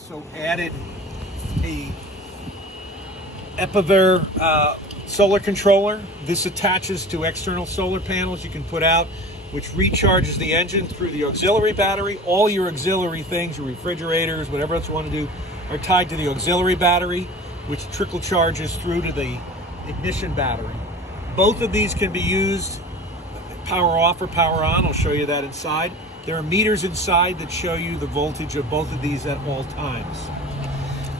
also added a Epiver solar controller. This attaches to external solar panels you can put out, which recharges the engine through the auxiliary battery. All your auxiliary things, your refrigerators, whatever else you want to do, are tied to the auxiliary battery, which trickle charges through to the ignition battery. Both of these can be used power off or power on. I'll show you that inside. There are meters inside that show you the voltage of both of these at all times.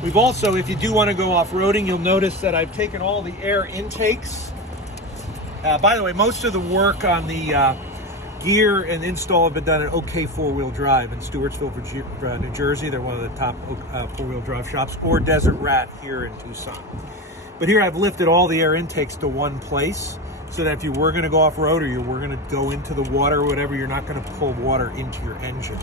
We've also, if you do want to go off-roading, you'll notice that I've taken all the air intakes. By the way, most of the work on the gear and install have been done at OK Four-Wheel Drive in Stewartsville, New Jersey. They're one of the top four-wheel drive shops, or Desert Rat here in Tucson. But here I've lifted all the air intakes to one place, so that if you were going to go off-road or you were going to go into the water or whatever, you're not going to pull water into your engine.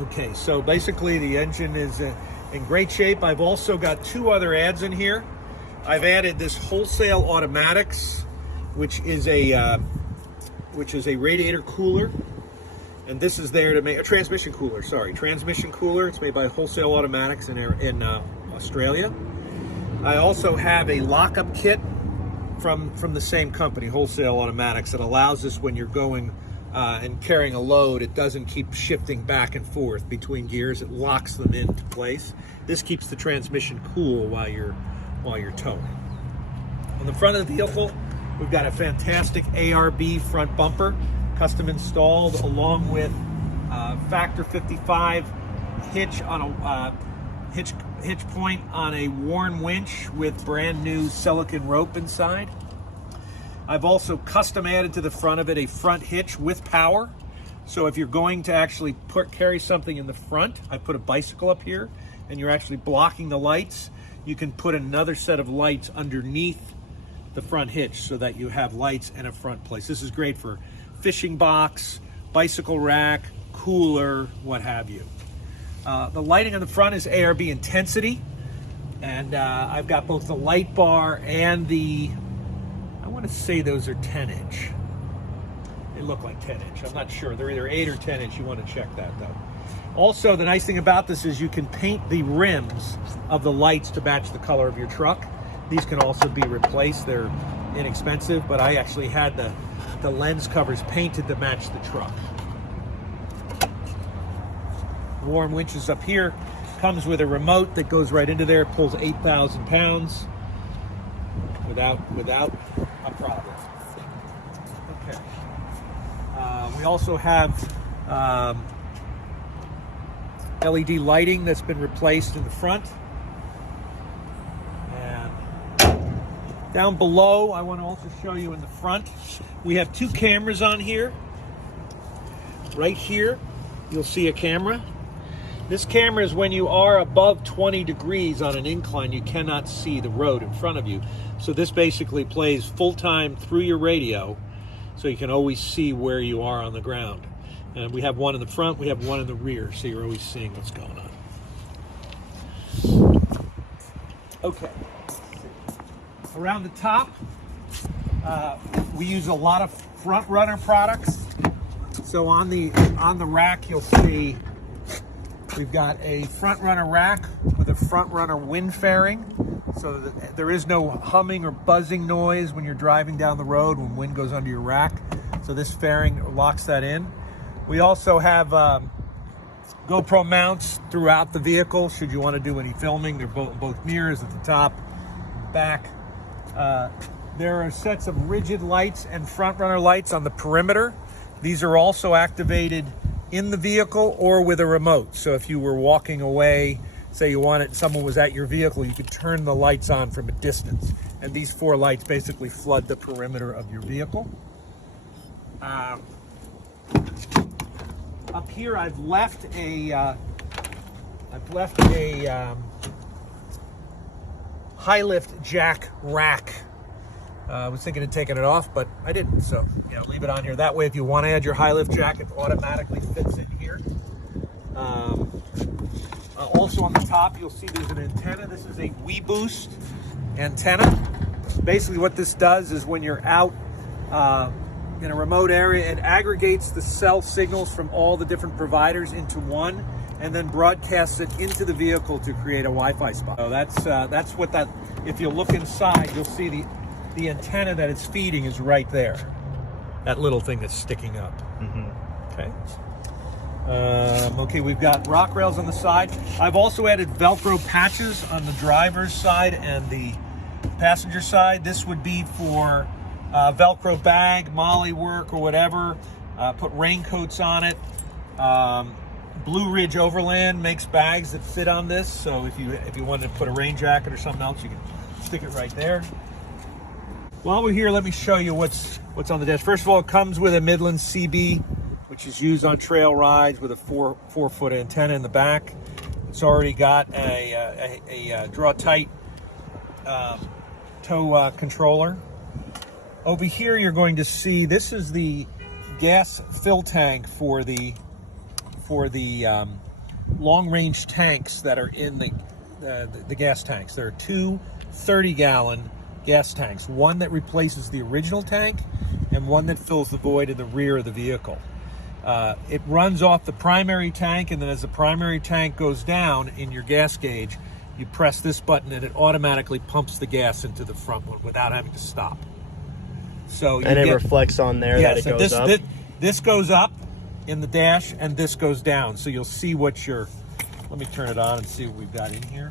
Okay, so basically the engine is in great shape. I've also got two other adds in here. I've added this wholesale automatics, which is a radiator cooler, and this is there to make a transmission cooler. Transmission cooler. It's made by Wholesale Automatics in Australia. I also have a lockup kit from the same company, Wholesale Automatics, that allows us when you're going and carrying a load, it doesn't keep shifting back and forth between gears. It locks them into place. This keeps the transmission cool while you're towing. On the front of the vehicle, we've got a fantastic ARB front bumper, custom installed, along with factor 55 hitch on a hitch point on a worn winch with brand new silicone rope inside. I've also custom added to the front of it a front hitch with power. So if you're going to actually carry something in the front, I put a bicycle up here and you're actually blocking the lights, you can put another set of lights underneath the front hitch so that you have lights and a front place. This is great for fishing box, bicycle rack, cooler, what have you. The lighting on the front is ARB intensity, and I've got both the light bar and the, I want to say those are 10-inch. They look like 10-inch. I'm not sure. They're either 8 or 10-inch. You want to check that, though. Also, the nice thing about this is you can paint the rims of the lights to match the color of your truck. These can also be replaced. They're inexpensive, but I actually had the lens covers painted to match the truck. Warm winches up here. Comes with a remote that goes right into there. It pulls 8,000 pounds without a problem. Okay. We also have LED lighting that's been replaced in the front. And down below, I want to also show you in the front, we have two cameras on here. Right here, you'll see a camera. This camera is when you are above 20 degrees on an incline, you cannot see the road in front of you. So this basically plays full-time through your radio, so you can always see where you are on the ground. And we have one in the front, we have one in the rear, so you're always seeing what's going on. Okay. Around the top, we use a lot of front runner products. So on the rack, you'll see we've got a front runner rack with a front runner wind fairing, so that there is no humming or buzzing noise when you're driving down the road when wind goes under your rack. So this fairing locks that in. We also have Gopro mounts throughout the vehicle should you want to do any filming. They're both mirrors at the top, back. There are sets of rigid lights and front runner lights on the perimeter. These are also activated in the vehicle or with a remote. So if you were walking away, say you wanted, someone was at your vehicle, you could turn the lights on from a distance. And these four lights basically flood the perimeter of your vehicle. Up here, I've left a high lift jack rack. I was thinking of taking it off, but I didn't. So yeah, leave it on here. That way, if you want to add your high lift jack, it automatically fits in here. Also on the top, you'll see there's an antenna. This is a WeBoost antenna. Basically, what this does is when you're out in a remote area, it aggregates the cell signals from all the different providers into one, and then broadcasts it into the vehicle to create a Wi-Fi spot. So that's what that. If you look inside, you'll see the antenna that it's feeding is right there. That little thing that's sticking up. Okay. Okay, we've got rock rails on the side. I've also added Velcro patches on the driver's side and the passenger side. This would be for Velcro bag, molly work, or whatever. Put raincoats on it. Blue Ridge Overland makes bags that fit on this, so if you wanted to put a rain jacket or something else, you can stick it right there. While we're here, let me show you what's on the dash. First of all, it comes with a Midland Cb, which is used on trail rides, with a 4-foot antenna in the back. It's already got a draw tight tow controller. Over here, you're going to see, this is the gas fill tank for the long-range tanks that are in the gas tanks. There are two 30-gallon gas tanks, one that replaces the original tank and one that fills the void in the rear of the vehicle. It runs off the primary tank, and then as the primary tank goes down in your gas gauge, you press this button and it automatically pumps the gas into the front one without having to stop. So it reflects on there that it goes up? This goes up in the dash, and this goes down. So you'll see what your, let me turn it on and see what we've got in here.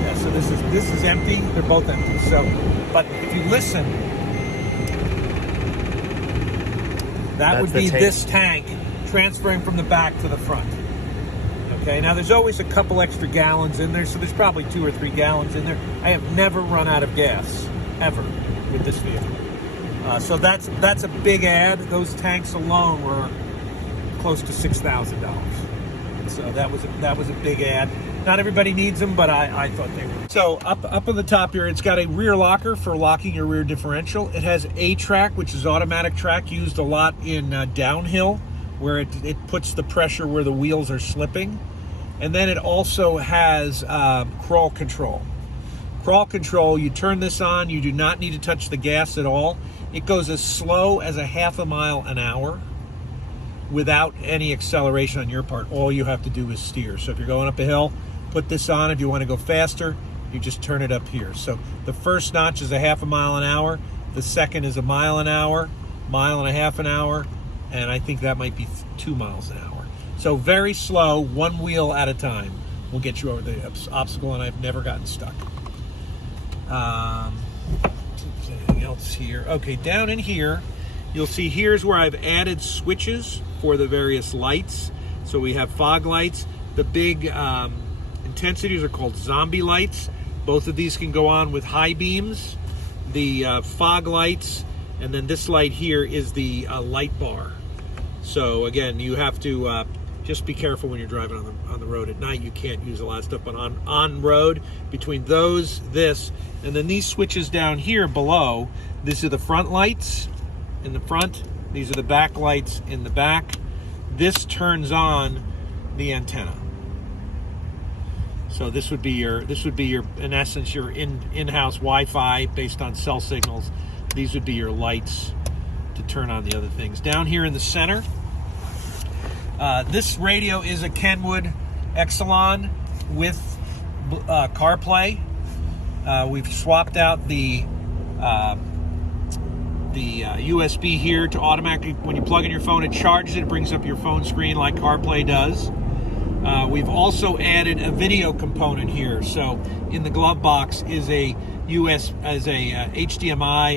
Yeah, so this is empty. They're both empty. So, but if you listen, that would be this tank transferring from the back to the front. Okay, now there's always a couple extra gallons in there, so there's probably 2 or 3 gallons in there. I have never run out of gas, ever, with this vehicle. So that's a big add. Those tanks alone were close to $6,000. So that was a big add. Not everybody needs them, but I thought they were. So up on the top here, it's got a rear locker for locking your rear differential. It has A-track, which is automatic track, used a lot in downhill, where it puts the pressure where the wheels are slipping. And then it also has crawl control. Crawl control, you turn this on, you do not need to touch the gas at all. It goes as slow as a ½ mile an hour without any acceleration on your part. All you have to do is steer. So if you're going up a hill, put this on. If you want to go faster, you just turn it up here. So the first notch is a ½ mile an hour. The second is a mile an hour, 1.5 miles an hour, and I think that might be 2 miles an hour. So very slow, one wheel at a time will get you over the obstacle, and I've never gotten stuck. Anything else here? Okay, down in here, you'll see here's where I've added switches for the various lights. So we have fog lights. The big intensities are called zombie lights. Both of these can go on with high beams. The fog lights, and then this light here is the light bar. So again, you have to just be careful when you're driving on the road at night. You can't use a lot of stuff, but on road, between those, this, and then these switches down here below, these are the front lights in the front. These are the back lights in the back. This turns on the antenna. So this would be your in essence your in-house Wi-Fi based on cell signals. These would be your lights to turn on the other things. Down here in the center, this radio is a Kenwood Exelon with CarPlay. We've swapped out the USB here to automatically, when you plug in your phone, it charges it, brings up your phone screen like CarPlay does. We've also added a video component here. So in the glove box is a HDMI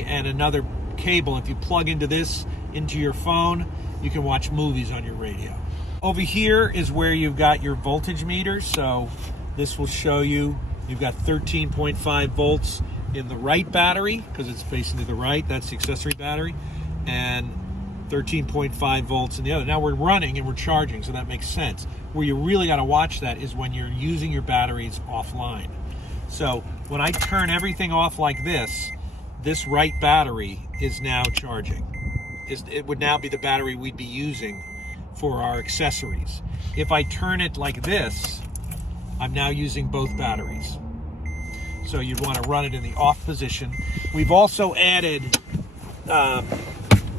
and another cable. If you plug into this into your phone, you can watch movies on your radio. Over here is where you've got your voltage meter. So this will show you, you've got 13.5 volts in the right battery because it's facing to the right. That's the accessory battery. And 13.5 volts in the other. Now we're running and we're charging, so that makes sense. Where you really got to watch that is when you're using your batteries offline. So when I turn everything off like this right battery is now charging. It would now be the battery we'd be using for our accessories. If I turn it like this, I'm now using both batteries. So you'd want to run it in the off position. We've also added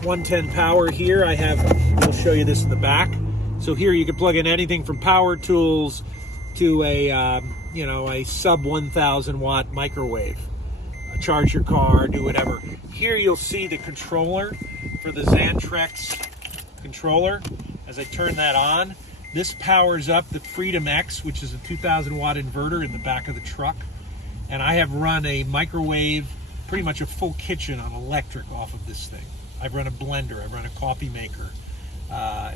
110 power here. We'll show you this in the back. So here you can plug in anything from power tools to a sub 1,000 watt microwave. Charge your car, do whatever. Here you'll see the controller for the Xantrex controller. As I turn that on, this powers up the Freedom X, which is a 2,000 watt inverter in the back of the truck. And I have run a microwave, pretty much a full kitchen on electric off of this thing. I've run a blender, I've run a coffee maker,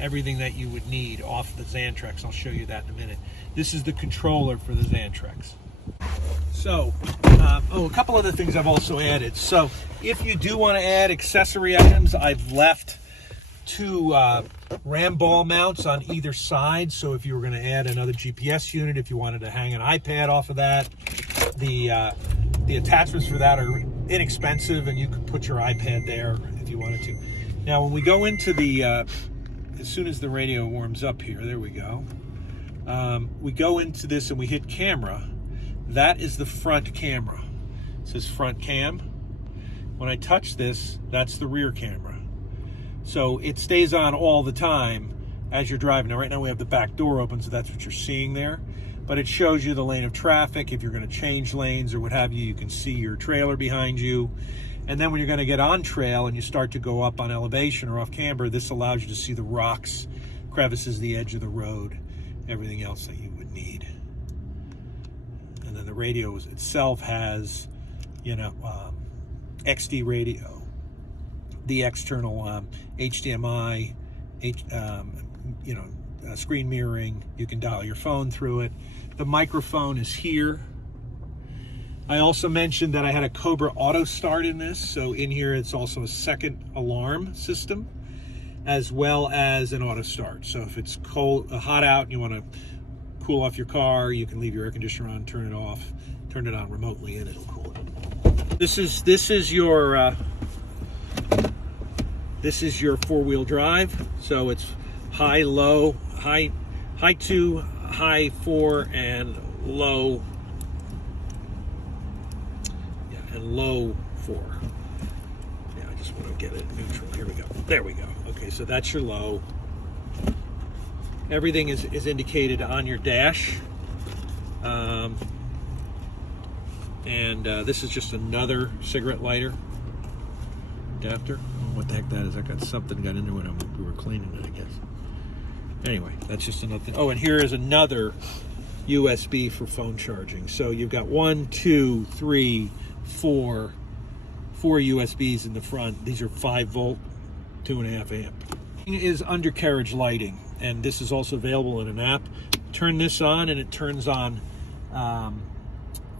everything that you would need off the Xantrex. I'll show you that in a minute. This is the controller for the Xantrex. So, a couple other things I've also added. So, if you do want to add accessory items, I've left 2 ram ball mounts on either side. So, if you were going to add another GPS unit, if you wanted to hang an iPad off of that, the attachments for that are inexpensive, and you can put your iPad there if you wanted to. Now, when we go into the, as soon as the radio warms up here, there we go. We go into this and we hit camera. That is the front camera. It says front cam. When I touch this, that's the rear camera. So it stays on all the time as you're driving. Now, right now we have the back door open, so that's what you're seeing there. But it shows you the lane of traffic. If you're going to change lanes or what have you, you can see your trailer behind you. And then when you're going to get on trail and you start to go up on elevation or off camber, this allows you to see the rocks, crevices, the edge of the road, everything else that you would need. And then the radio itself has, XD radio, the external HDMI, screen mirroring. You can dial your phone through it. The microphone is here. I also mentioned that I had a Cobra auto start in this. So in here, it's also a second alarm system, as well as an auto start. So if it's cold, hot out, and you want to cool off your car, you can leave your air conditioner on, turn it off, turn it on remotely, and it'll cool it. This is your 4-wheel drive. So it's high 2, high 4, and low. Yeah, and low 4. Yeah, I just want to get it neutral. Here we go. There we go. Okay, so that's your low. Everything is indicated on your dash. This is just another cigarette lighter adapter. What the heck that is? I got something got into it when we were cleaning it, I guess. Anyway, that's just another thing. Oh, and here is another USB for phone charging. So you've got 1, 2, 3, 4 USBs in the front. These are 5 volt, 2.5 amp. Is Undercarriage Lighting, and this is also available in an app. Turn this on and it turns on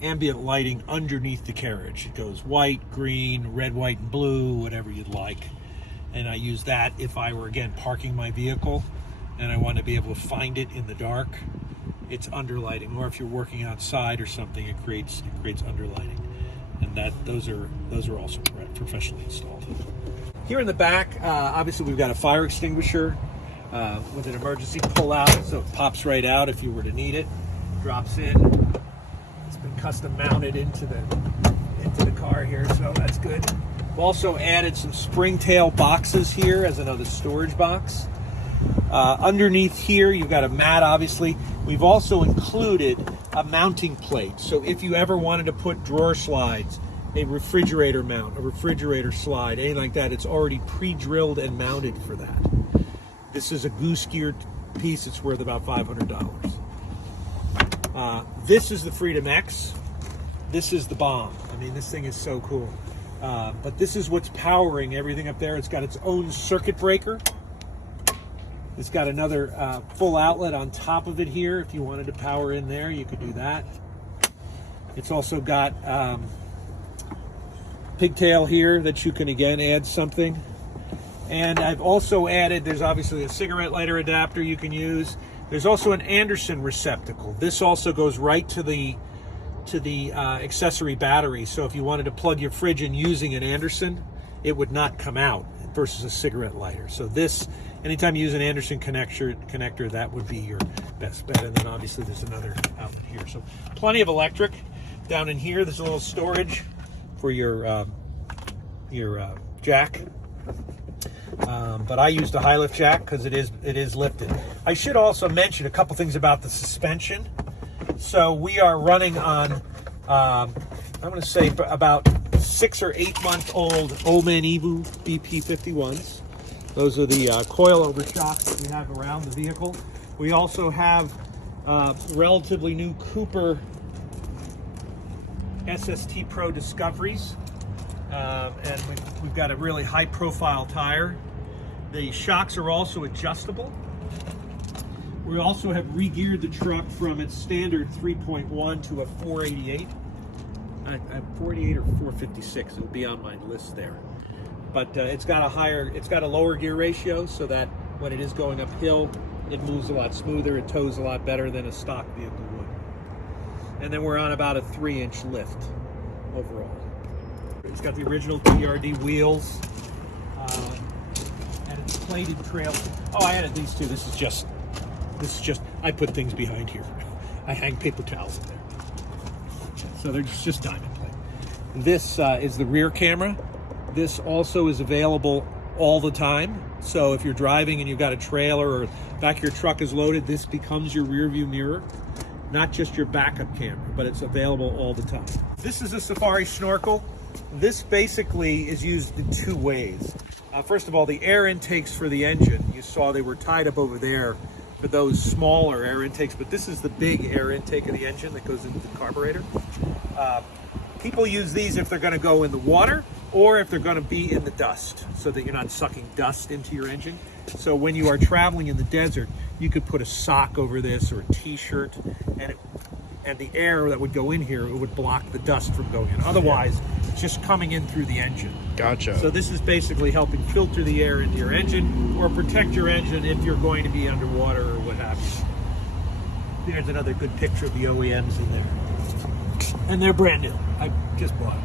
ambient lighting underneath the carriage. It goes white, green, red, white, and blue, whatever you'd like. And I use that if I were, again, parking my vehicle and I want to be able to find it in the dark. It's underlighting. Or if you're working outside or something, it creates underlighting. And those are also professionally installed. Here in the back, obviously we've got a fire extinguisher with an emergency pull out, so it pops right out if you were to need it. Drops in. It's been custom mounted into the car here, so that's good. We've also added some springtail boxes here as another storage box. Underneath here, you've got a mat, obviously. We've also included a mounting plate. So if you ever wanted to put drawer slides, a refrigerator mount, a refrigerator slide, anything like that, it's already pre-drilled and mounted for that. This is a goose geared piece. It's worth about $500. This is the Freedom X. This is the bomb. I mean, this thing is so cool. But this is what's powering everything up there. It's got its own circuit breaker. It's got another full outlet on top of it here. If you wanted to power in there, you could do that. It's also got pigtail here that you can again add something. And I've also added, there's obviously a cigarette lighter adapter you can use. There's also an Anderson receptacle. This also goes right to the accessory battery. So if you wanted to plug your fridge in using an Anderson, it would not come out versus a cigarette lighter. So this, anytime you use an Anderson connector, that would be your best bet. And then obviously there's another outlet here. So plenty of electric. Down in here, there's a little storage for your jack. But I used a high lift jack because it is lifted. I should also mention a couple things about the suspension. So we are running on, I'm going to say about 6 or 8 month old Old Man Evu BP51s. Those are the coilover shocks that we have around the vehicle. We also have relatively new Cooper SST Pro Discoveries, and we've got a really high profile tire. The shocks are also adjustable. We also have re-geared the truck from its standard 3.1 to a 488. 488 or 456, it'll be on my list there. But it's got a lower gear ratio, so that when it is going uphill, it moves a lot smoother, it tows a lot better than a stock vehicle would. And then we're on about a 3-inch lift overall. It's got the original TRD wheels, and it's plated trail. Oh, I added these two. This is just, I put things behind here. I hang paper towels in there. So they're just diamond plate. This is the rear camera. This also is available all the time. So if you're driving and you've got a trailer or back of your truck is loaded, this becomes your rear view mirror. Not just your backup camera, but it's available all the time. This is a Safari Snorkel. This basically is used in 2 ways. First of all, the air intakes for the engine, you saw they were tied up over there for those smaller air intakes, but this is the big air intake of the engine that goes into the carburetor. People use these if they're going to go in the water or if they're going to be in the dust, so that you're not sucking dust into your engine. So when you are traveling in the desert, you could put a sock over this or a t-shirt, and the air that would go in here, it would block the dust from going in. Otherwise, it's just coming in through the engine. Gotcha. So this is basically helping filter the air into your engine or protect your engine if you're going to be underwater or what have you. There's another good picture of the OEMs in there. And they're brand new. I just bought them.